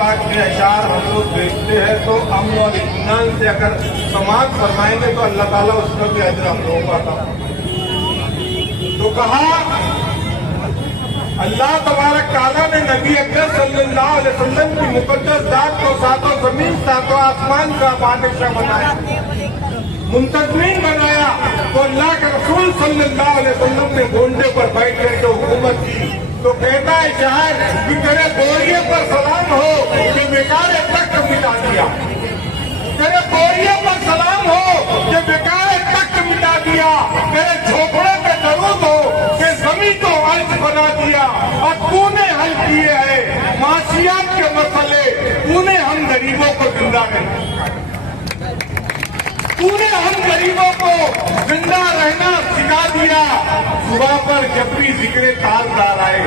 पाक के अशार हम लोग देखते हैं तो अमन और इत्मीनान से अगर समाज फरमाएंगे तो अल्लाह ताला उसका भी अजर हम लोगों को अता फरमाएगा। तो कहा अल्लाह तबारक तआला ने नबी अकरम सल्लल्लाहु अलैहि वसल्लम की मुकद्दस जात को सातों जमीन सातों आसमान का बादशाह बनाया, मुंतजमीन बनाया। तो अल्लाह के रसूल सल्लल्लाहु अलैहि वसल्लम ने गोंडे पर बैठ करके हुकूमत की। तो कहता है शायर कि तेरे बोरिये पर सलाम हो कि बेकार तख्त मिटा दिया, तेरे बोरिये पर सलाम हो कि बेकार तख्त मिटा दिया, तेरे झोपड़े पे दरूद हो कि जमीन को अर्ज बना दिया। और तूने हल किए हैं माशियात के मसले, तूने हम गरीबों को जिंदा नहीं, तूने हम गरीबों को जिंदा रहना सिखा दिया। सुबह पर जब भी जिक्र तारदार आए,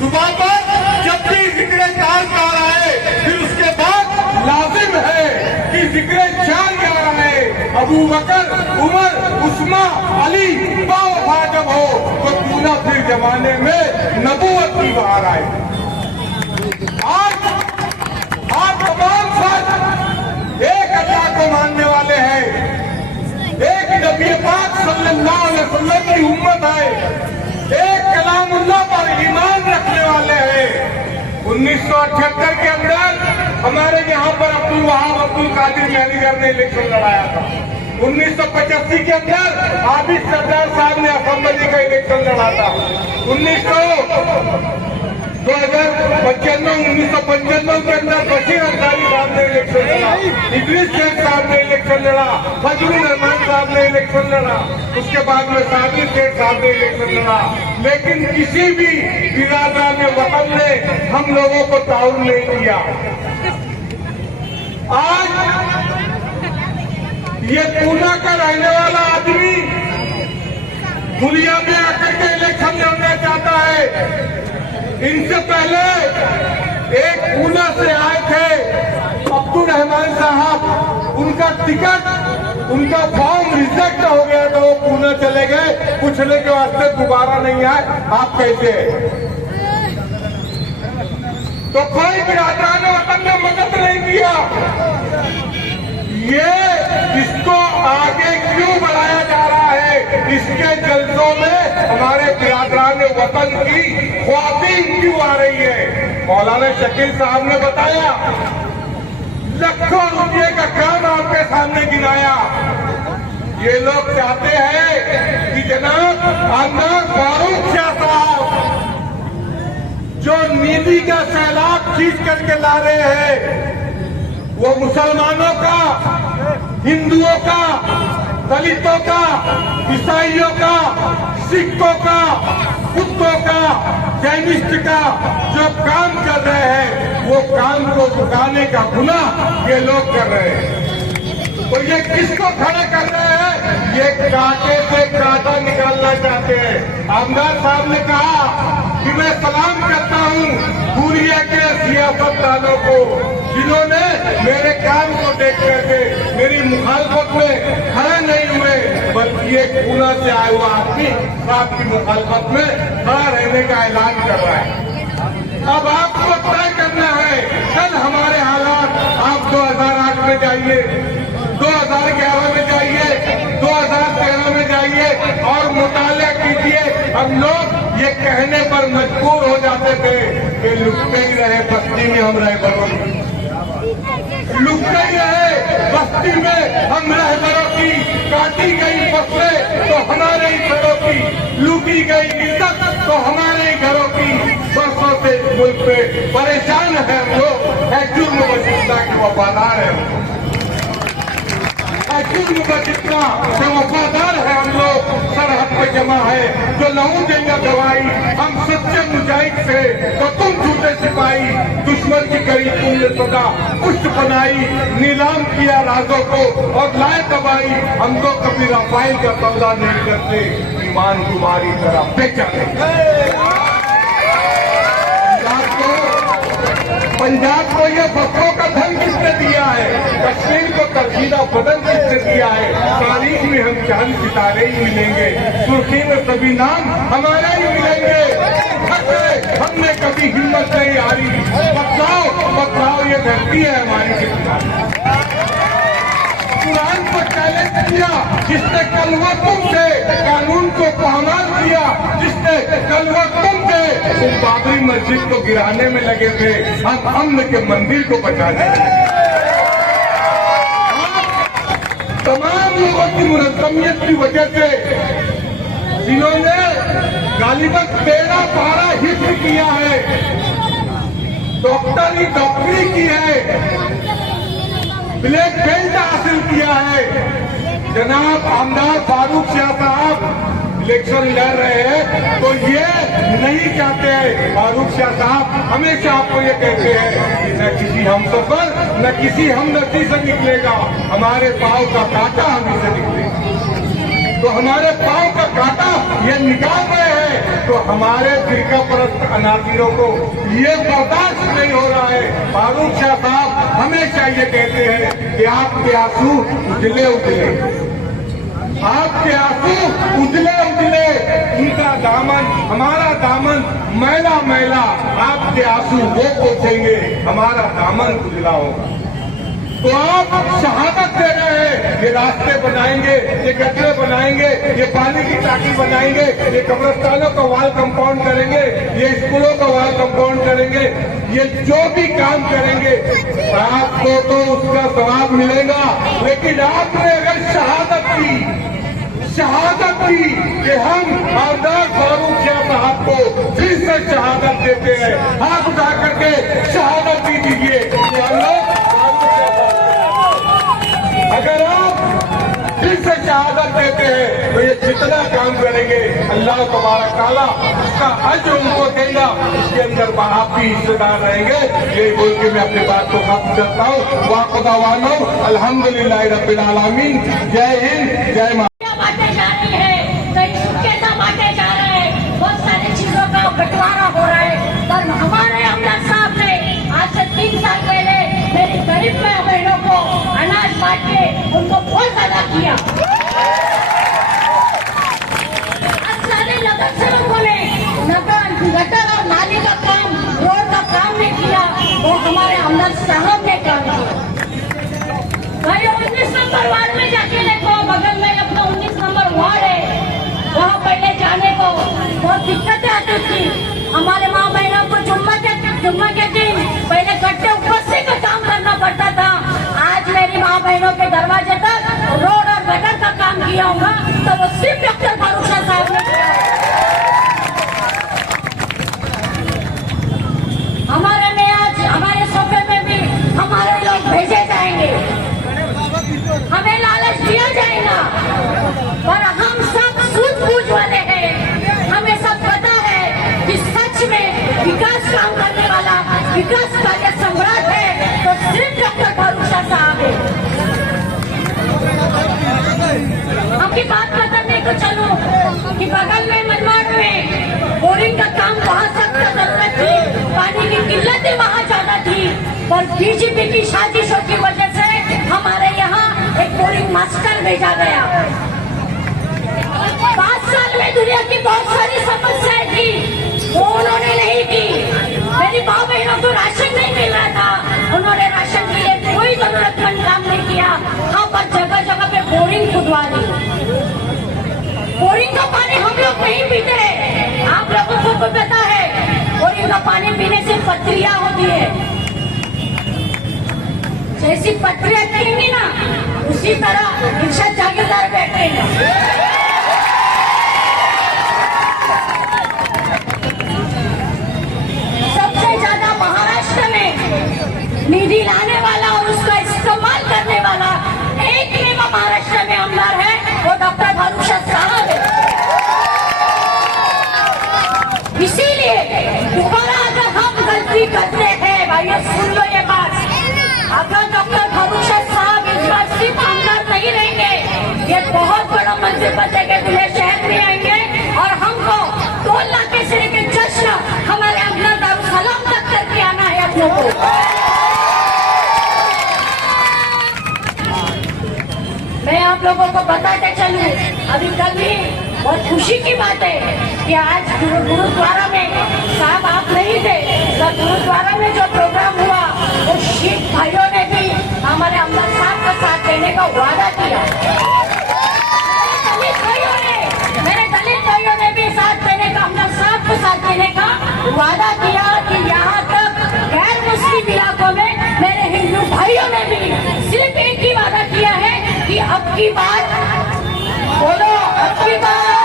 सुबह पर जब भी जिक्र तारदार आए, फिर उसके बाद लाजिम है कि जिक्र चार यार आए। अबू बकर, उमर, उस्मान, अली बावफा जब हो तो पूरा फिर जमाने में नबूवत की बाहर आए। आज तमाम साथ एक अल्लाह को मानने वाले हैं, एक नबी पाक सल्लल्लाहु अलैहि वसल्लम की उम्मत है, एक कलामुल्लाह पर ईमान रखने वाले हैं। 1978 के अंदर हमारे यहाँ पर अब्दुल वहाब अब्दुल कादिर मैनेजर ने इलेक्शन लड़ाया था। 1985 के अंदर आबिद सरदार साहब ने असेंबली का इलेक्शन लड़ा था। 1995 के अंदर बशीर अंसारी साहब ने इलेक्शन लड़ा, इदरीस शेख साहब ने इलेक्शन लड़ा, फजलुर रहमान साहब ने इलेक्शन लड़ा, उसके बाद में साबिर शेख साहब ने इलेक्शन लड़ा। लेकिन किसी भी बिरादरान वतन ने हम लोगों को ताउन नहीं किया। आज ये पूना का रहने वाला आदमी दुनिया में आकर के इलेक्शन लड़ना चाहता है। इनसे पहले एक पूना से आए थे अब्दुल रहमान साहब, उनका टिकट, उनका फॉर्म रिजेक्ट हो गया तो वो पूना चले गए, पूछने के वास्ते दोबारा नहीं आए आप कैसे हैं। तो कोई बिरादरान वतन ने मदद नहीं किया। ये इसको आगे क्यों बढ़ाया जा रहा है? इसके जल्सों में हमारे बिरादरान वतन की ख्वातीन क्यों आ रही है? मौलाना शकील साहब ने बताया, लाखों रुपये का काम आपके सामने गिनाया। ये लोग चाहते हैं कि जनाब अनवर फारूक शाह साहब जो नीति का सैलाब खींच करके ला रहे हैं, वो मुसलमानों का, हिंदुओं का, दलितों का, ईसाइयों का, सिखों का, बुद्धों का, जैनिस्ट का जो काम कर रहे हैं, वो काम को रुकाने का गुनाह ये लोग कर रहे हैं। तो ये किसको खड़े कर रहे हैं? ये कांटे से कांटा निकालना चाहते हैं। आमदार साहब ने कहा कि मैं सलाम करता हूँ हुर्रिया के सियासतदानों को जिन्होंने मेरे काम को देख करके मेरी मुखालफत में खड़े नहीं हुए, बल्कि एक पूना से आया हुआ आदमी साहब की मुखालफत में खड़ा रहने का ऐलान कर रहा है। अब आपको तय करना है कल हमारे हालात। आप 2008 में जाइए, 2011 में जाइए, 2013 में जाइए और मुताला कीजिए। हम लोग ये कहने पर मजबूर हो जाते थे कि लुटते ही रहे बस्ती में हम रहबरों की, लुटते ही रहे बस्ती में हम रहबरों की, काटी गई फसलें तो हमारे ही घरों की, लूटी गई इज्जत तो हमारे ही घरों की। बरसों से मुल्क पे परेशान है हम लोग, है जुर्म वजीफा के वफादार है, जुर्म वजीफा से वफादार है हम लोग। सरहद पे जमा है जो लहू देगा दवाई, हम सच्चे मुजाहिद से तो तुम झूठे सिपाही। दुश्मन की करी तुमने सदा पुष्ट बनाई, नीलाम किया राजों को और लाए तबाही। हम तो कभी राफेल का सौदा नहीं करते, ईमान तुम्हारी तरह बेचा नहीं। पंजाब को ये फसलों का धन किसने दिया है? कश्मीर को तरजीदा बदन किसने दिया है? तारीख में हम चांद सितारे ही मिलेंगे, सुर्खी में सभी नाम हमारे ही मिलेंगे। हमने कभी हिम्मत नहीं हारी, बदलाव ये धरती है हमारी कुरान को चैलेंज किया, जिसने कल वो तुम थे कानून को पामाल किया, जिसने कल वो तुम थे उस बाबरी मस्जिद को गिराने में लगे थे, हम अमन के मंदिर को बचाने तमाम लोगों की मुनज़्ज़मियत की वजह से जिन्होंने गालिबन 13-12 हिस्से किया है, डॉक्टरी की है, ब्लैक बेल्ट हासिल किया है। जनाब आमदार फारूक शाह साहब इलेक्शन लड़ रहे हैं तो ये नहीं चाहते हैं। फारूक शाह साहब हमेशा आपको ये कहते हैं न किसी हमसफर न किसी हमदर्दी से निकलेगा, हमारे पांव का कांटा हम से निकलेगा। तो हमारे पांव का कांटा ये निकाल रहे हैं तो हमारे फिरका परस्त अनासिरों को ये बर्दाश्त नहीं हो रहा है। फारूक शाह साहब हमेशा ये कहते हैं कि आपके आंसू उजले उजले, आपके आंसू उजले उजले, उनका दामन हमारा दामन मैला मैला, आपके आंसू वो पोछेंगे हमारा दामन उजला होगा। तो आप शहादत दे रहे हैं, ये रास्ते बनाएंगे, ये गटरे बनाएंगे, ये पानी की टाकी बनाएंगे, ये कब्रिस्तानों का वाल कंपाउंड करेंगे, ये स्कूलों का वाल कंपाउंड करेंगे, ये जो भी काम करेंगे आपको तो उसका सवाब मिलेगा। लेकिन आपने अगर शहादत की कि हम आमदार फारूक शाह साहब को फिर से शहादत देते हैं, हाथ उठा करके शहादत भी दीजिए। अगर आप फिर से शहादत देते हैं तो ये जितना काम करेंगे अल्लाह तबारक तआला उसका अज्र उनको देगा, इसके अंदर आप भी हिस्सेदार रहेंगे। ये बोल के मैं अपनी बात को खत्म करता हूँ। वाक़ुदावानो अल्हम्दुलिल्लाह रब्बिल आलमीन। जय हिंद, जय मां। बांटे जा रही है, कई सुटकेसा बांटे जा रहे हैं, बहुत सारी चीजों का बंटवारा हो रहा है। पर हमारे आमदार साहब ने आज से 3 साल पहले मेरी गरीब बहनों को अनाज बांट के उनको बहुत ज्यादा किया। सारे नगर सेवकों ने गटर और नाली का काम, रोड का काम नहीं किया, वो हमारे आमदार साहब ने काम किया। भाई 19 नंबर वार्ड में जाके देखो, बगल में अपना 19 नंबर वार्ड है, वहाँ पहले जाने को बहुत दिक्कतें आती थी। हमारे माँ बहनों को जुम्मा के दिन पहले गड्ढे ऊपर से का काम करना पड़ता था। आज मेरी माँ बहनों के दरवाजे तक रोड और गटर का काम किया होगा तो वो सिर्फ डॉक्टर फारूक शाह साहब ने किया। हमारे में आज हमारे सोफे में भी हमारे लोग भेजे जाएंगे, हमें लालच दिया जाएगा, पर हम सब सूझबूझ वाले हैं। हमें सब पता है कि सच में विकास काम करने वाला विकास कार्य सम्राट है तो सिर्फ डॉक्टर फारूक शाह साहब है। आपकी बात बताने को चलो कि बगल में मनमाड़ में बोरिंग का काम बहुत सख्त जरूरत थी, पानी की किल्लतें वहाँ ज्यादा थी, पर बीजेपी की साजिशों की वजह से हमारे यहाँ एक बोरिंग मास्टर भेजा गया। 5 साल में दुनिया की बहुत सारी समस्याएं थी, वो उन्होंने नहीं की। मेरी माँ बहनों को राशन नहीं मिल रहा था, उन्होंने राशन के लिए कोई जरूरतमंद काम नहीं किया। हाँ, पर जगह जगह पे बोरिंग खुदवा दी। बोरिंग का पानी हम लोग नहीं पीते हैं, आप लोगों को तो पता है बोरिंग का पानी पीने से पथरियां होती है। जैसी पथरियां गिरेंगी ना उसी तरह इर्शाद जागीरदार बैठेगा। निधि लाने वाला और उसका इस्तेमाल करने वाला एक ही महाराष्ट्र में आमदार है, वो डॉक्टर फारूक शाह साहब है। इसीलिए दोबारा अगर हम गलती करते हैं, भाइयों सुन लो ये बात, अगर डॉक्टर फारूक शाह साहब इस बार सिर्फ आमदार नहीं रहेंगे, ये बहुत बड़ा मंजिल पते के दूल्हे शहर में आएंगे और हमको 2 लाख के सिरे के जश्न हमारे आमदार दारुसलाम तक करके आना है अपनों को। मैं आप लोगों को बताते चलूं, अभी कल भी बहुत खुशी की बात है कि आज गुरुद्वारा में साहब आप नहीं थे, गुरुद्वारा में जो प्रोग्राम हुआ वो रहने का वादा किया। मेरे दलित भाइयों ने भी साथ देने का, हम साथ को साथ देने का वादा किया कि यहाँ तक गैर मुस्लिम इलाकों में मेरे हिंदू भाइयों ने भी सिर्फ एक ही वादा किया है कि अब की बार बोलो, अब की बार।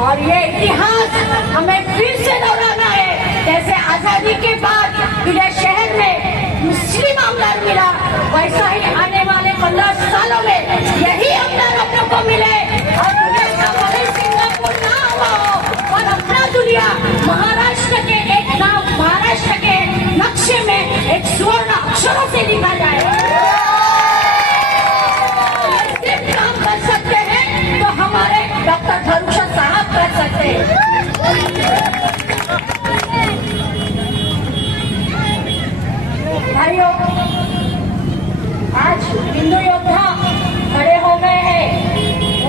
और ये इतिहास हमें फिर से दोहराना है। जैसे आजादी के बाद पूरे शहर में मुस्लिम आमदार मिला, वैसा ही आने वाले 15 सालों में यही आमदार अपनों को मिले और दुनिया का भले सिंगापुर ना हुआ हो और अपना दुनिया महाराष्ट्र के एक नाम, महाराष्ट्र के नक्शे में एक स्वर्ण अक्षरों से लिखा जाए। सिर्फ काम कर सकते हैं तो हमारे डॉक्टर धर्मशा साहब कर सकते हैं। भाइयों, आज हिंदू योद्धा खड़े हो गए हैं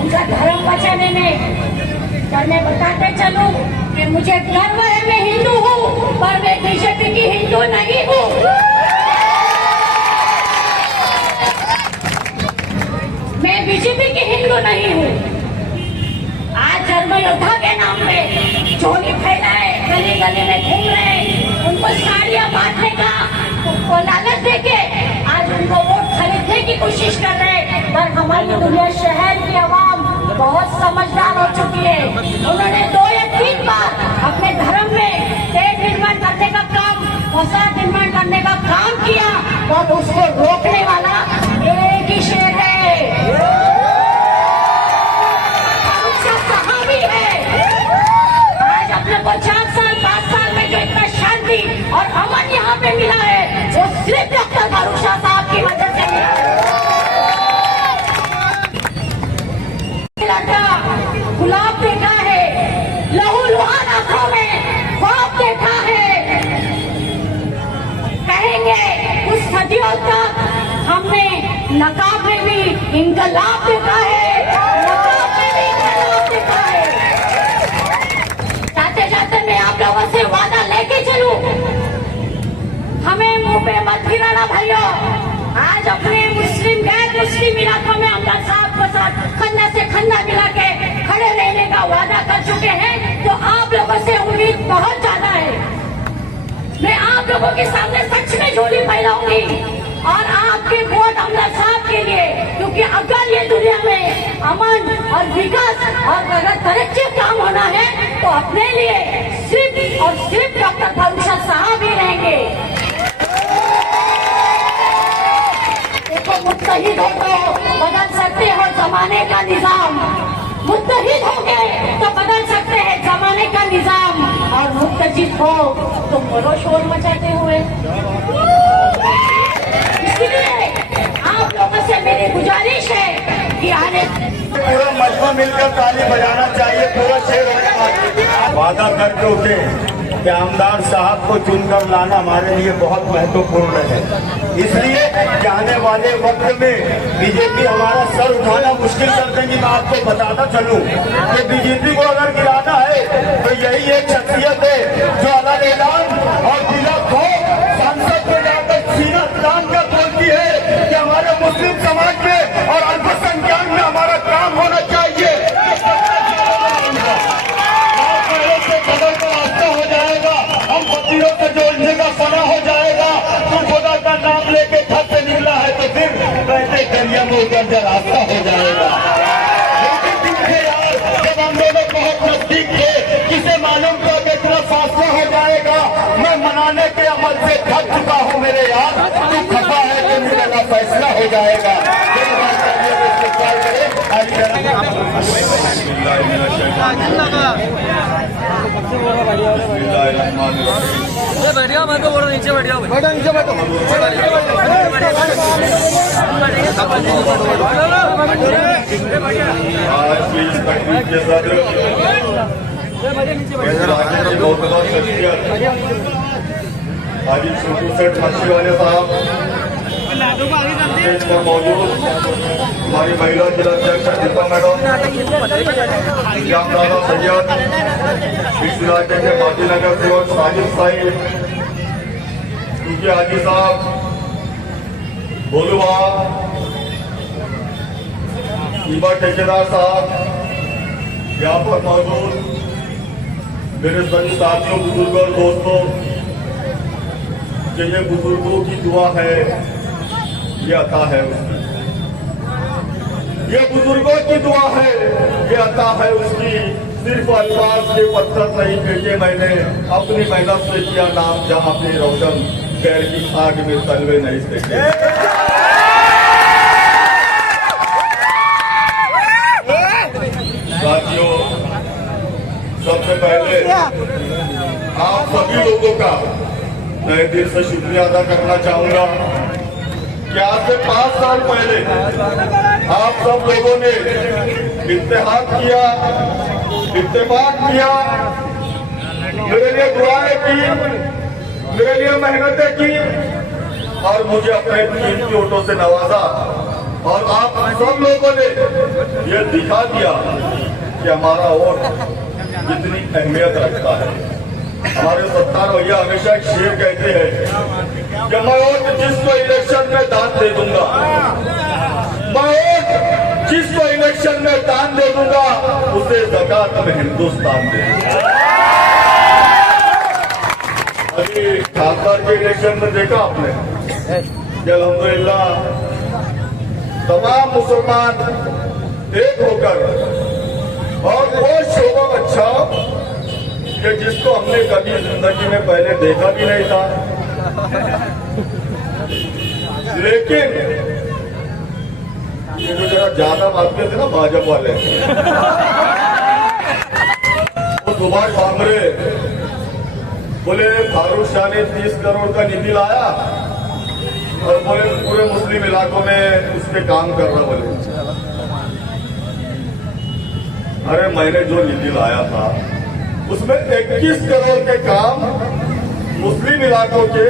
उनका धर्म बचाने में। पर मैं बताते चलूं कि मुझे गर्व है, मैं हिंदू हूँ, पर मैं बीजेपी की हिंदू नहीं हूँ। मैं बीजेपी की हिंदू नहीं हूँ। आज धर्म योद्धा के नाम पे चोली फैलाए, गली गली में घूम रहे, उनको साड़ियाँ बांटने का उनको लालच देके आज उनको वोट खरीदने की कोशिश कर रहे हैं। पर हमारी दुनिया शहर की आवाम बहुत समझदार हो चुकी है। उन्होंने 2 या 3 बार अपने धर्म में पेड़ निर्माण करने का काम, फसाद निर्माण करने का काम किया और उसको रोकने वाला एक ही शेर है, साहब ही है। आज अपने को 4 साल 5 साल में जो इतना शांति और अमन यहाँ पे मिला है वो सिर्फ डॉक्टर भरूचा साहब की मदद से मिला है। गुलाब देखा है, लहू लुहान आंखों में ख्वाब देखा है। कहेंगे उस सदियों तक हमने नकाब में भी इंकलाब देखा है, नकाब में भी इंकलाब देखा है। जाते जाते मैं आप लोगों से वादा लेके चलूं, हमें मुंह पे मत गिराना भाइयों। आज अपने मुस्लिम गैर मुस्लिम इलाकों में हम साहब को साथ खन्ना से खन्ना मिला के खड़े रहने का वादा कर चुके हैं, तो आप लोगों से उम्मीद बहुत ज्यादा है। मैं आप लोगों के सामने सच में झोली फैलाऊंगी और आपके वोट हमला साहब के लिए, क्योंकि अगर ये दुनिया में अमन और विकास और अगर तरक्की काम होना है तो अपने लिए सिर्फ और सिर्फ डॉक्टर भरूचा साहब ही रहेंगे। देखो, मुत्तहिद हो तो बदल सकते हो जमाने का निजाम, मुत्तहिद हो गए तो बदल सकते हैं जमाने का निजाम, और मुत्तजिद हो तो बड़ो शोर मचाते हुए। इसलिए आप लोगों से मेरी गुजारिश है कि आने पूरा मजमा मिलकर ताली बजाना चाहिए, पूरा शेर वादा करके उठे कि आमदार साहब को चुनकर लाना हमारे लिए बहुत महत्वपूर्ण है। इसलिए कि आने वाले वक्त में बीजेपी हमारा सर उठाना मुश्किल कर देंगी। मैं आपको बताता चलूं कि बीजेपी को अगर गिराना है तो यही एक शख्सियत है जो अलग ऐलान और जिला खो संसद में जाकर सीना तान कर बोलती है कि हमारे मुस्लिम समाज में और अल्पसंख्यक में हमारा काम होना चाहिए। बदल का रास्ता हो जाएगा, हम पतियों से जोड़ने का फना हो जाएगा। तू खुदा का नाम लेके घर से निकला है तो फिर कहते दरिया में उतर जा रास्ता हो जाएगा। यार, जब हम दोनों बहुत नजदीक थे, किसे मालूम था कि इतना फासला हो जाएगा। मैं मनाने के अमल से थक चुका हूँ मेरे यार, तू खफा है कि मेरा फैसला हो जाएगा। बैठिया, मैं तो बोल रहा नीचे बैठिया, बैठो नीचे बैठो। आज की इस तकलीफ के सदर हाजी छोटू सेठ मछली वाले साहब स्टेज पर मौजूद, हमारी महिला जिलाध्यक्ष दीपा मैडम, जामदादा सैयद, इस इलाके के माजी नगर सेवक साजिद साहिब, क्योंकि हाजी साहब बोलूबा ईबा ठेकेदार साहब, यहाँ पर मौजूद मेरे सभी साथियों, बुजुर्गों और दोस्तों, कि ये बुजुर्गों की दुआ है, ये अता है उसकी। ये बुजुर्गों की दुआ है, ये अता है उसकी। सिर्फ अल्फाज के पत्थर नहीं फेंके मैंने, अपनी मेहनत से किया नाम जहां पे रोशन, पैर की आग में तलवे नहीं सेके। साथियों, सबसे पहले आप सभी लोगों का मैं दिल से शुक्रिया अदा करना चाहूंगा कि आज से 5 साल पहले आप सब लोगों ने इत्तेफाक किया, मेरे लिए दुआएं की, मेरे लिए मेहनतें की और मुझे अपने कीमती वोटों से नवाजा। और आप सब लोगों ने ये दिखा दिया कि हमारा वोट कितनी अहमियत रखता है। हमारे सत्तार भैया हमेशा एक शेर कहते हैं कि मैं वोट जिसको इलेक्शन में दान दे दूंगा, मैं वोट जिसको इलेक्शन में दान दे दूंगा, उसे ज़कात में हिंदुस्तान दे दूंगा। अभी खासदार के इलेक्शन में देखा आपने कि अल्हम्दुलिल्लाह तमाम मुसलमान एक होकर, और वो शोभा अच्छा कि जिसको हमने कभी जिंदगी में पहले देखा भी नहीं था, लेकिन ये जो जरा ज्यादा भागते थे ना भाजपा वाले, वो सुभाष भामरे बोले फारूक शाह ने 30 करोड़ का निधि लाया और बोले पूरे मुस्लिम इलाकों में उसके काम कर रहा। बोले अरे मैंने जो निधि लाया था उसमें 21 करोड़ के काम मुस्लिम इलाकों के,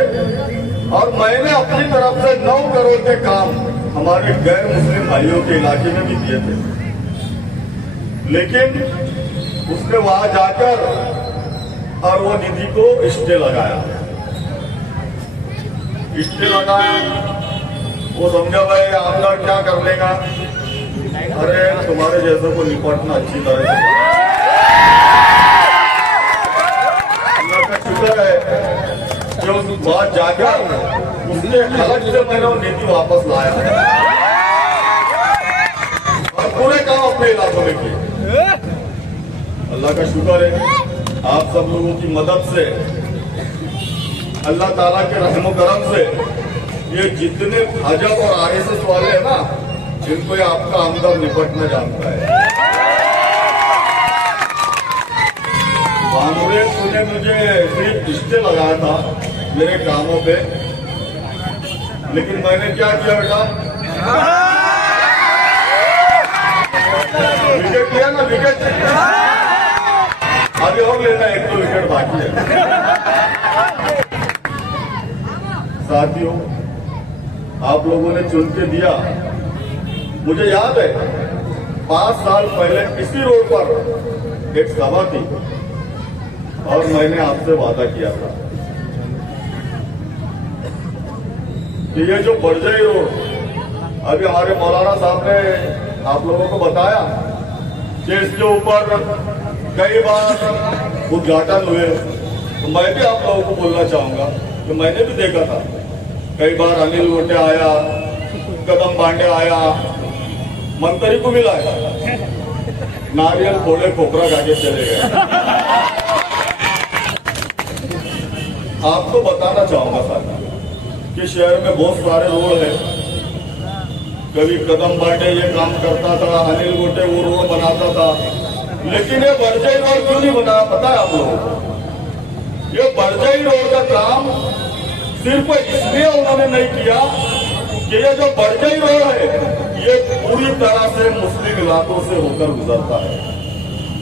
और मैंने अपनी तरफ से 9 करोड़ के काम हमारे गैर मुस्लिम भाइयों के इलाके में भी दिए थे। लेकिन उसने वहां जाकर और वो निधि को स्टे लगाया, वो समझा भाई आमदार क्या कर लेगा। अरे तुम्हारे जैसों को निपटना अच्छी तरह से, अल्लाह का शुक्र है कि उस बात जाकर उसने अलग से मैंने वो नीति वापस लाया और पूरे काम अपने इलाकों में किए। अल्लाह का शुक्र है, आप सब लोगों की मदद से, अल्लाह ताला के रहमो करम से, ये जितने भाजपा और आरएसएस वाले हैं ना, जिनको ये आपका आमदार निपटना जानता है। कांग्रेस ने मुझे सिर्फ रिश्ते लगाया था मेरे कामों पे, लेकिन मैंने क्या किया बेटा, विकेट लिया ना, विकेट अभी और लेना, 1-2 विकेट बाकी है। साथियों, आप लोगों ने चुन के दिया। मुझे याद है 5 साल पहले इसी रोड पर एक सभा थी और मैंने आपसे वादा किया था कि ये जो बड़जई रोड, अभी हमारे मौलाना साहब ने आप लोगों को बताया कि इसके ऊपर कई बार उद्घाटन हुए, तो मैं भी आप लोगों को बोलना चाहूंगा कि मैंने भी देखा था कई बार अनिल गोटे आया, कदम पांडे आया, मंत्री को भी लाया, नारियल फोड़े खोपरा खाके चले गए। आपको बताना चाहूंगा साथी कि शहर में बहुत सारे रोड है, कभी कदम पांडे ये काम करता था, अनिल गोटे वो रोड बनाता था, लेकिन ये बड़जई रोड क्यों नहीं बना पता है आप लोगों को? ये बड़जई रोड का काम सिर्फ इसलिए उन्होंने नहीं किया कि ये जो बड़जई रोड है ये पूरी तरह से मुस्लिम इलाकों से होकर गुजरता है,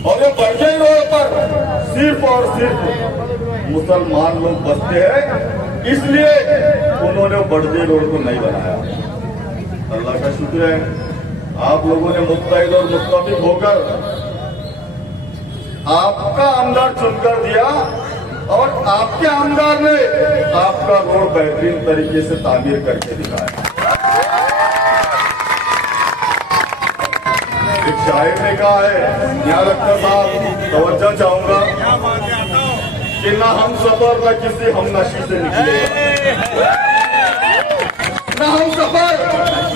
और ये बड़जई रोड पर सिर्फ और सिर्फ मुसलमान लोग बसते हैं, इसलिए उन्होंने बड़जई रोड को नहीं बनाया। अल्लाह का शुक्र है, आप लोगों ने मुत्तहिद और मुत्तफिक होकर आपका आमदार चुनकर दिया, और आपके आमदार ने आपका रोड बेहतरीन तरीके से तामीर करके दिखाया। शायर ने कहा है, यहाँ रखकर साहब तवज्जो चाहूंगा कि ना हम सफर न किसी हम नशी से निकलेगा, न हम सफर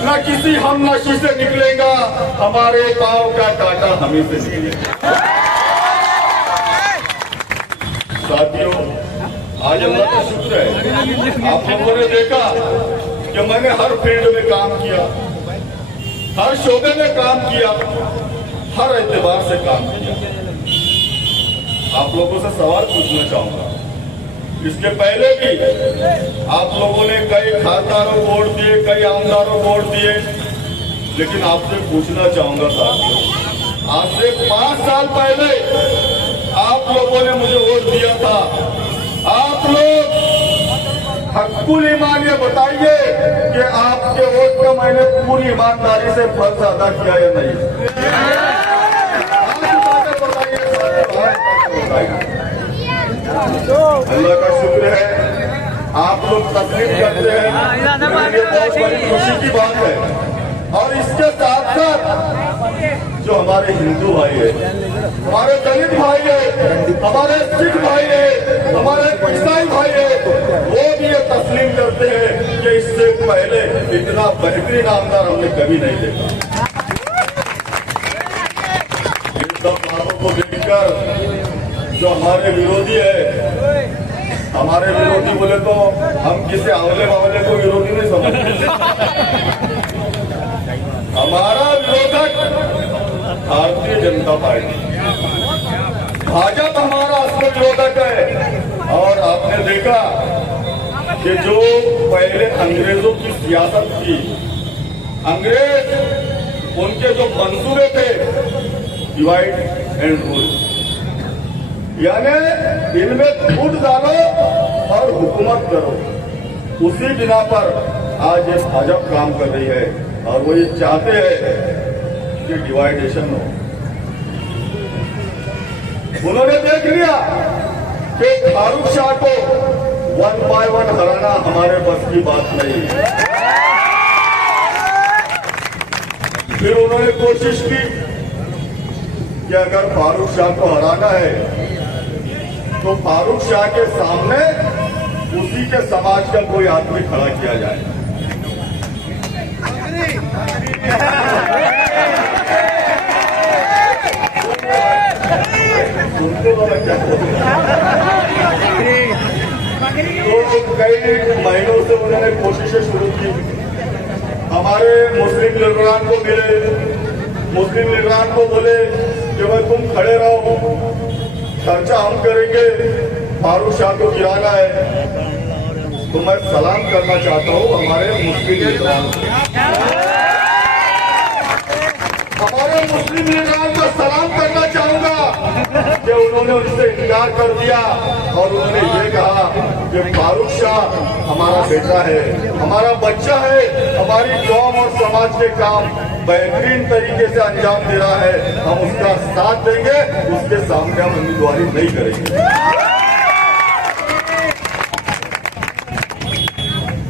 न किसी हम नशी से निकलेगा, हमारे पाँव का कांटा हमें से निकलेगा। साथियों, आज अल्लाह का शुक्र है, आप लोगों ने देखा कि मैंने हर फील्ड में काम किया, हर शोबे में काम किया, हर एतबार से काम किया। आप लोगों से सवाल पूछना चाहूंगा, इसके पहले भी आप लोगों ने कई खासदारों को वोट दिए, कई आमदारों को वोट दिए, लेकिन आपसे पूछना चाहूंगा साथियों, आज से 5 साल पहले आप लोगों ने मुझे वोट दिया था, आप लोग हक्कुल ईमान ये बताइए कि आपके वोट का मैंने पूरी ईमानदारी से फर्ज अदा किया या नहीं? अल्लाह का शुक्र है, आप लोग तकलीफ करते हैं, ये बहुत बड़ी खुशी की बात है। और इसके साथ साथ जो हमारे हिंदू भाई है, हमारे दलित भाई है, हमारे सिख भाई है, हमारे ईसाई भाई है, वो भी ये तस्लीम करते हैं कि इससे पहले इतना बेहतरीन आमदार हमने कभी नहीं देखा। इन सब बातों को देखकर जो हमारे विरोधी है, हमारे विरोधी बोले तो हम किसी आंवले बावले को विरोधी नहीं समझते। हमारा विरोधक भारतीय जनता पार्टी, भाजपा हमारा असली विरोधक है। और आपने देखा कि जो पहले अंग्रेजों की सियासत थी, अंग्रेज उनके जो मंसूबे थे डिवाइड एंड रूल, यानी इनमें फूट डालो और हुकूमत करो, उसी बिना पर आज ये भाजपा काम कर रही है और वो ये चाहते हैं कि डिवाइडेशन हो। उन्होंने देख लिया कि फारूक शाह को 1 by 1 हराना हमारे बस की बात नहीं है। फिर उन्होंने कोशिश की कि अगर फारूक शाह को हराना है तो फारूक शाह के सामने उसी के समाज का कोई आदमी खड़ा किया जाए। तो कई महीनों से उन्होंने कोशिशें शुरू की, हमारे मुस्लिम लीडरान को मिले, मुस्लिम लीडरान को बोले कि भाई तुम खड़े रहो, खर्चा हम करेंगे, फारूक शाह को गिराना है। तो मैं सलाम करना चाहता हूँ हमारे मुस्लिम लीडरान को, हमारे मुस्लिम लीडरान को सलाम करना चाहूंगा कि उन्होंने उनसे इनकार कर दिया और उन्होंने ये कहा कि फारूक शाह हमारा बेटा है, हमारा बच्चा है, हमारी कौम और समाज के काम बेहतरीन तरीके से अंजाम दे रहा है, हम उसका साथ देंगे, उसके सामने हम उम्मीदवारी नहीं करेंगे।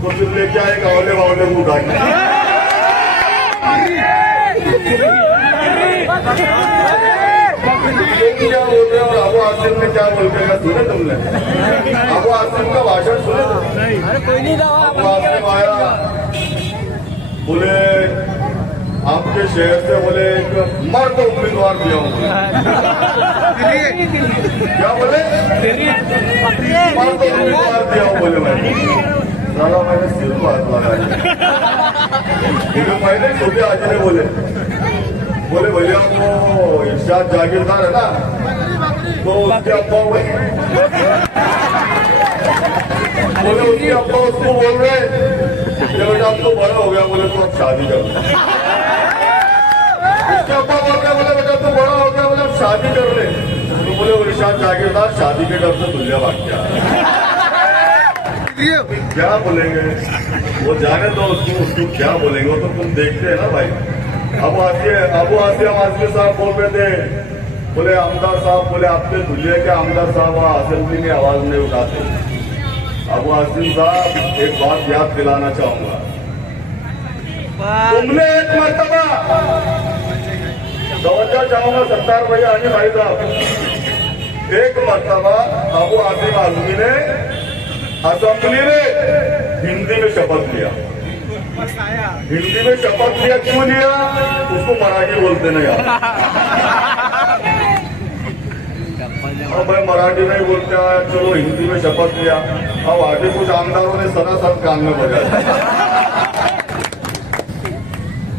तो फिर लेके आएगा औले वाले मुंह उठाएंगे। क्या बोल रहे और अबू आसिम ने क्या बोल रहे सुने तुमने? अबू आसिम का भाषण सुने? अबू आसिम आया, बोले आपके शहर से बोले एक मर्द उम्मीदवार दिया हूँ। क्या बोले? मर्द उम्मीदवार दिया हूँ बोले। मैंने सिर को हाथ लगाया। पहले छोटे आजी ने बोले भैया वो इरशाद जागीरदार है ना, तो उसके अब्बा बोले उसके अब्बा उसको बोल रहे कि बेटा अब तो बड़ा हो गया, बोले तो अब शादी कर ले। उसके अब्बा बोल रहे बोले बेटा तो बड़ा हो गया, बोले अब शादी कर ले। तो बोले वो इरशाद जागीरदार शादी के डर से दुनिया भाग गया। क्या बोलेंगे वो, जाने दो उसको क्या बोलेंगे, वो तो तुम देखते हैं ना भाई। अबू आसिम आजमी साहब बोल रहे थे, बोले आमदार साहब, बोले आपके दुल्हे के आमदार साहब वहाँ असेंबली में आवाज नहीं उठाते। अबू आसिम साहब एक बात याद दिलाना चाहूंगा, तुमने एक मर्तबा तवज्जो चाहूंगा सत्तार भैया हाजी भाई साहब, एक मरतबा अबू आसिम आजमी ने असेंबली में हिंदी में शपथ लिया। हिंदी में शपथ लिया, क्यों लिया? उसको मराठी बोलते नहीं आता। अब भाई मराठी नहीं बोलते आया, चलो हिंदी में शपथ लिया। अब आगे कुछ आमदारों ने सरासर कान में बजाया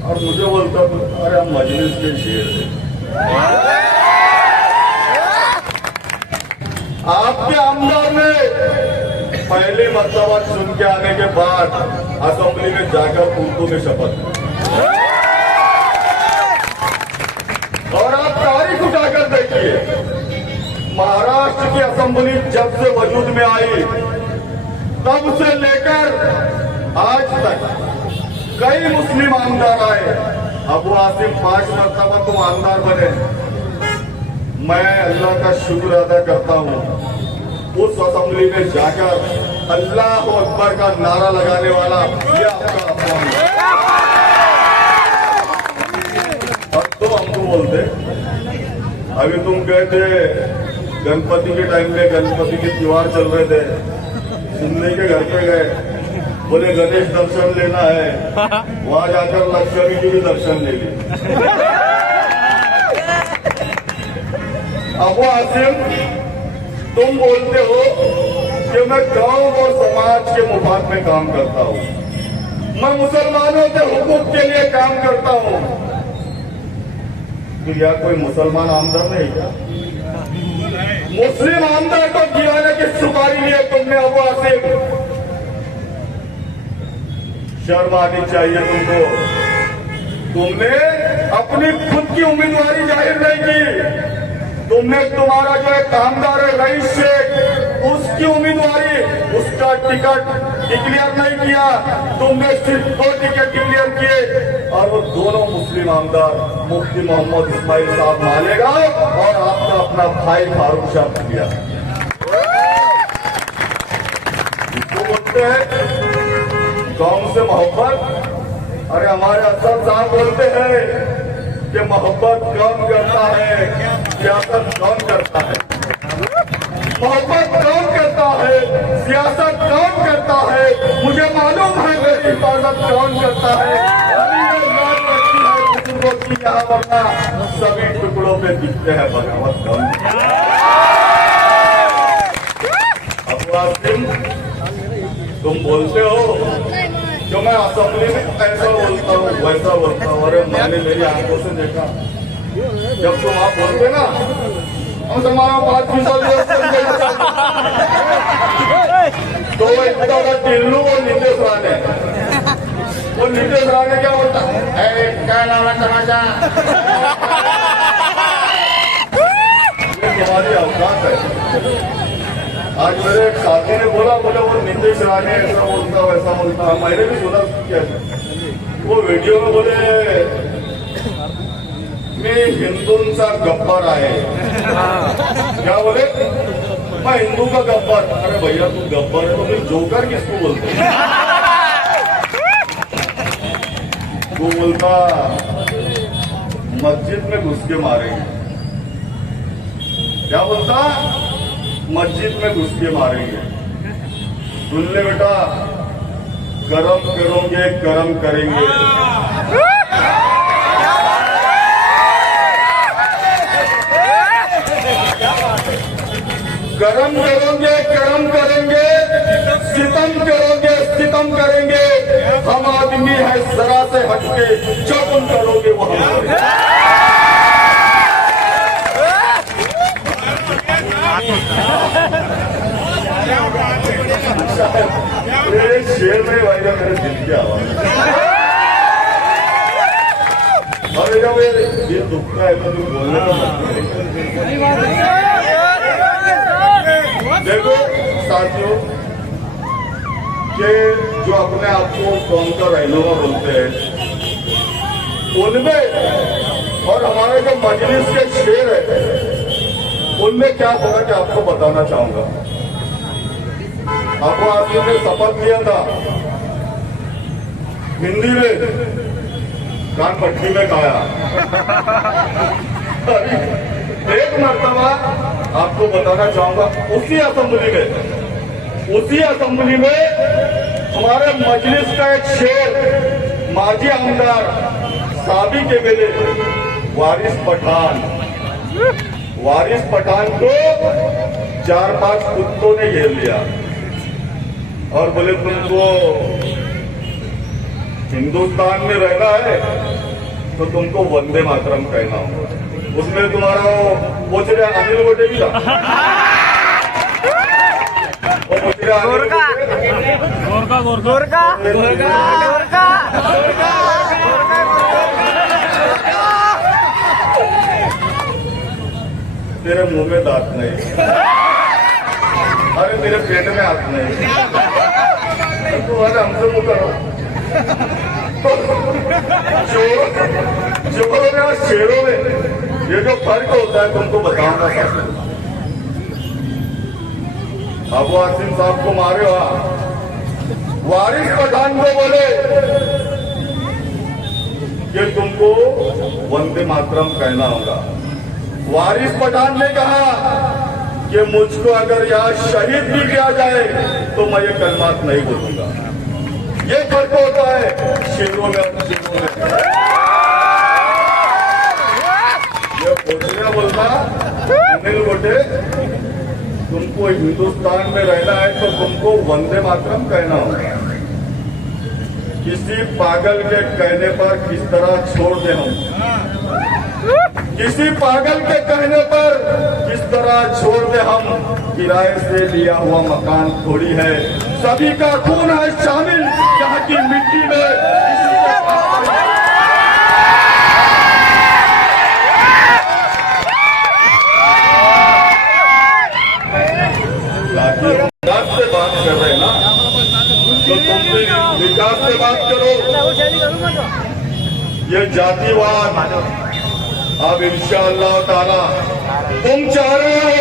और मुझे बोलता अरे हम मजलिस के शेर थे। आपके आमदार ने पहली मरतबा सुन के आने के बाद असेंबली में जाकर उर्दू में शपथ ली। और आप तारीख उठाकर देखिए, महाराष्ट्र की असेंबली जब से वजूद में आई तब से लेकर आज तक कई मुस्लिम आमदार आए। अबू आसिम 5 मरतबा तुम आमदार बने। मैं अल्लाह का शुक्र अदा करता हूँ, उस असेंबली में जाकर अल्लाह अकबर का नारा लगाने वाला यह आपका अपमान है। और तुम हमको बोलते, अभी तुम गए थे गणपति के टाइम में, गणपति के त्योहार चल रहे थे, सुनने के घर पे गए, बोले गणेश दर्शन लेना है, वहां जाकर लक्ष्मी जी भी दर्शन ले ली। अबू आसिम, तुम बोलते हो कि मैं गांव और समाज के मुफाद में काम करता हूं, मैं मुसलमानों के हुकूक के लिए काम करता हूं, तो या कोई मुसलमान आमदार नहीं क्या? मुस्लिम आमदार को दिवाने की सुपारी लिए तुमने। अबू आसिम, शर्म आनी चाहिए तुमको। तुमने अपनी खुद की उम्मीदवारी जाहिर नहीं की। तुमने तुम्हारा जो एक आमदार है रईस शेख, उसकी उम्मीदवारी, उसका टिकट डिक्लेयर नहीं किया। तुमने सिर्फ 2 टिकट डिक्लेयर किए और वो दोनों मुस्लिम आमदार मुफ्ती मोहम्मद इस्माइल साहब मालेगा और आपका अपना भाई फारूक शाह किया। इसको बोलते हैं गांव से मोहब्बत। अरे हमारे असद साहब बोलते हैं कि मोहब्बत कौन करता है, सियासत कौन करता है। मोहब्बत कौन करता है, सियासत कौन करता है, मुझे मालूम है मेरी हिफाजत कौन करता है। यहाँ वरना सभी टुकड़ों पे दिखते हैं बगावत कौन। अबू आसिम, तुम बोलते हो जो मैं असेंबली में ऐसा बोलता हूँ वैसा बोलता हूँ। अरे मैंने मेरी आंखों से देखा, जब तुम आप बोलते ना हम तुम्हारा बात की तो वो इतना बड़ा टिल्लू वो नीतीश राणे, वो नीतीश राणे क्या बोलता है, क्या नाम है तमाशा, ये तुम्हारी औकात है। आज मेरे एक साथी ने बोला, बोले वो नीतीश राणे ऐसा बोलता वैसा बोलता। मैंने भी सुना क्या वो वीडियो में, बोले मी हिंदूंचा गब्बर आहे। क्या बोले, मैं हिंदू का गब्बर। अरे भैया तू गब्बर है तो फिर जोकर किसको बोलते? वो बोलता मस्जिद में घुस के मारेंगे। क्या बोलता? मस्जिद में घुस के मारेंगे। सुन ले बेटा, कर्म करोगे कर्म करेंगे। कर्म करोगे कर्म करेंगे, सितम करोगे सितम करेंगे। हम आदमी है जरा से हटके, जो तुम करोगे वो हम करेंगे। शेर में भाई का मेरे दिल की आवाज, और जब ये दिल दुखता है तो तुम बोलने का देखो साथियों कि जो अपने आप को कौन का रहनुमा बोलते हैं उनमें और हमारे जो मजलिस के शेर है उनमें क्या फर्क है आपको बताना चाहूंगा। अबू आसिम ने शपथ लिया था हिंदी में कान पट्टी में खाया। अरे एक मर्तबा आपको बताना चाहूंगा, उसी असेंबली में हमारे मजलिस का एक शेर माजी आमदार साबिक एमएलए वारिस पठान को 4-5 कुत्तों ने घेर लिया और बोले तुमको हिंदुस्तान में रहना है तो तुमको वंदे मातरम कहना हो। उसमें तुम्हारा वो पूछ रहे अनिल गोटे भी था, वो पूछ रहे तेरे मुंह में दांत नहीं, अरे तेरे पेट में हाथ नहीं, तुम्हारे हमसे मुंह करो। जो शेरों में ये जो फर्क होता है तुमको बताऊंगा। अबू आसिम साहब को मारे हो, वारिस पठान को बोले कि तुमको वंदे मातरम कहना होगा। वारिस पठान ने कहा कि मुझको अगर यहाँ शहीद भी किया जाए तो मैं ये कलमात नहीं बोलूंगा। ये फर्क होता है शेरों में और शेरों में। ये बोलिया बोलना अनिल गोटे, तुमको हिंदुस्तान में रहना है तो तुमको वंदे मातरम कहना होगा। किसी पागल के कहने पर किस तरह छोड़ दे हम, किसी पागल के कहने पर किस तरह छोड़ दे हम। किराए से लिया हुआ मकान थोड़ी है, सभी का खून है शामिल यहाँ की मिट्टी में। विकास से बात कर रहे हैं ना, तो तुम भी विकास से बात करो। ये जातिवाद अब इंशाअल्लाह ताला तुम चाह रहे हो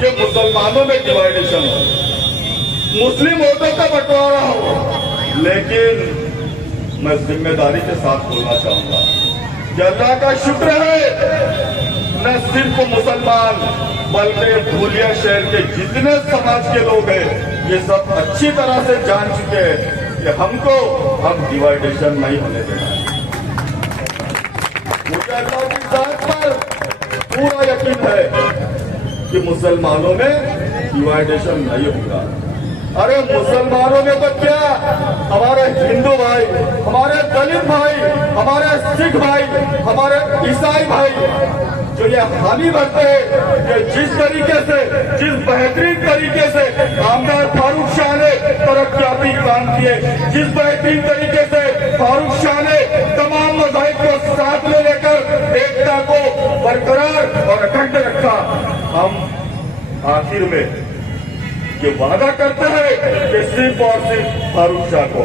कि मुसलमानों में डिवाइडेशन हो, मुस्लिम वोटों का बंटवारा हो, लेकिन मैं जिम्मेदारी के साथ बोलना चाहूंगा कि अल्लाह का शुक्र है न सिर्फ मुसलमान बल्कि धूलिया शहर के जितने समाज के लोग हैं ये सब अच्छी तरह से जान चुके हैं कि हमको अब डिवाइडेशन नहीं होने देना है। मुझे अल्लाह की जात पर पूरा यकीन है कि मुसलमानों में डिवाइडेशन नहीं होगा। अरे मुसलमानों में तो क्या, हमारे हिंदू भाई, हमारे दलित भाई, हमारे सिख भाई, हमारे ईसाई भाई जो ये हामी भरते हैं कि जिस तरीके से, जिस बेहतरीन तरीके से आमदार फारूक शाह ने तरक्याती काम किए, जिस बेहतरीन तरीके से फारूक शाह ने तमाम मज़ाहिब को साथ में लेकर एकता को बरकरार और अखंड रखा, हम आखिर में ये वादा करते हैं कि सिर्फ और सिर्फ फारूक शाह को।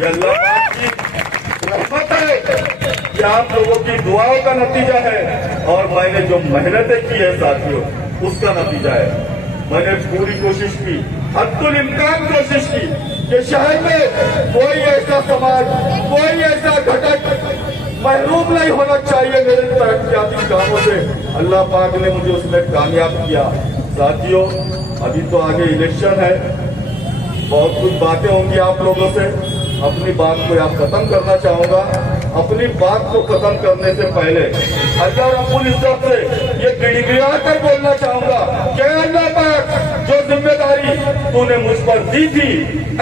ये अल्लाह की रहमत है, ये आप लोगों की दुआओं का नतीजा है और मैंने जो मेहनतें की है साथियों उसका नतीजा है। मैंने पूरी कोशिश की, हद्दुल इम्कान कोशिश की कि शहर में कोई ऐसा समाज, कोई ऐसा घटक महरूम नहीं होना चाहिए मेरे तरक्याती कामों से। अल्लाह पाक ने मुझे उसमें कामयाब किया। साथियों अभी तो आगे इलेक्शन है, बहुत कुछ बातें होंगी आप लोगों से। अपनी बात को यहाँ खत्म करना चाहूंगा। अपनी बात को खत्म करने से पहले अल्लाह रब्बुल इज्जत से ये गिड़गिड़ा कर बोलना चाहूंगा कि अल्लाह पाक जो जिम्मेदारी तूने मुझ पर दी थी,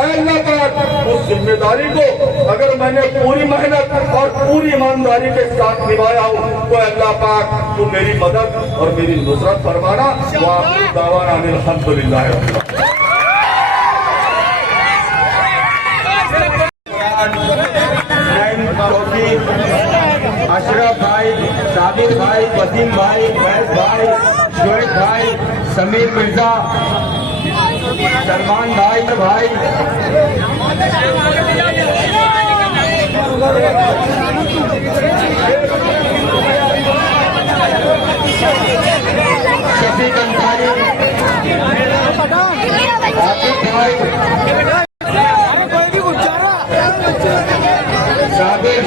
अल्लाह पाक उस जिम्मेदारी को अगर मैंने पूरी मेहनत और पूरी ईमानदारी के साथ निभाया हूँ तो अल्लाह पाक तू मेरी मदद और मेरी नुसरत फरमाना। वाक़िअ दावाना अनिल हम्दुलिल्लाह। अशरफ भाई, साबिर भाई, वसीम भाई, फैज भाई, शोएब भाई, समीर मिर्जा, सलमान भाई, शफीक अंसारी, आतिफ भाई, साबिर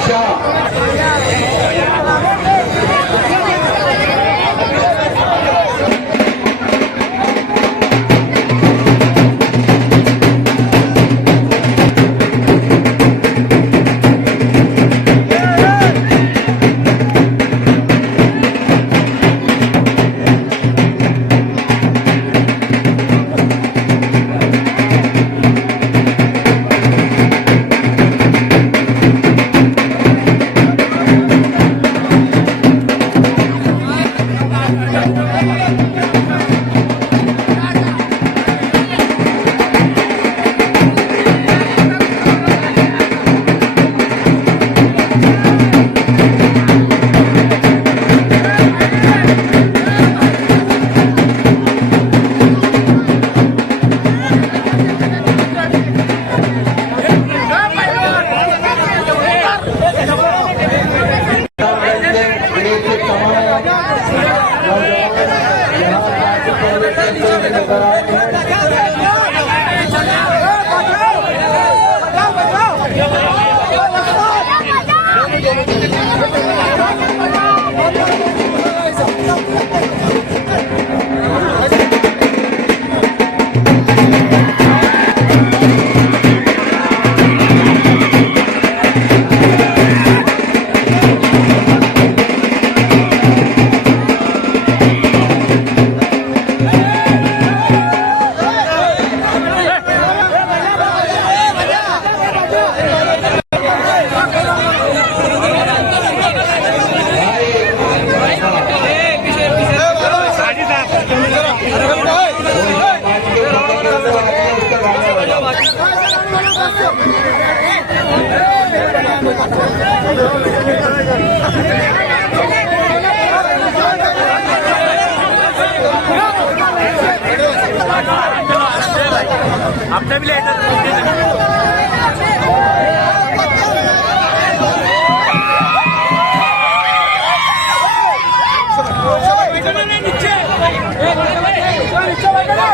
आपने भी ले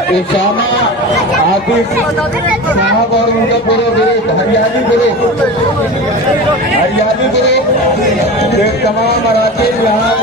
उसामा आतिफ साहब और उनका पूरा ग्रुप हरियाली ग्रुप ये तमाम मराठी यहाँ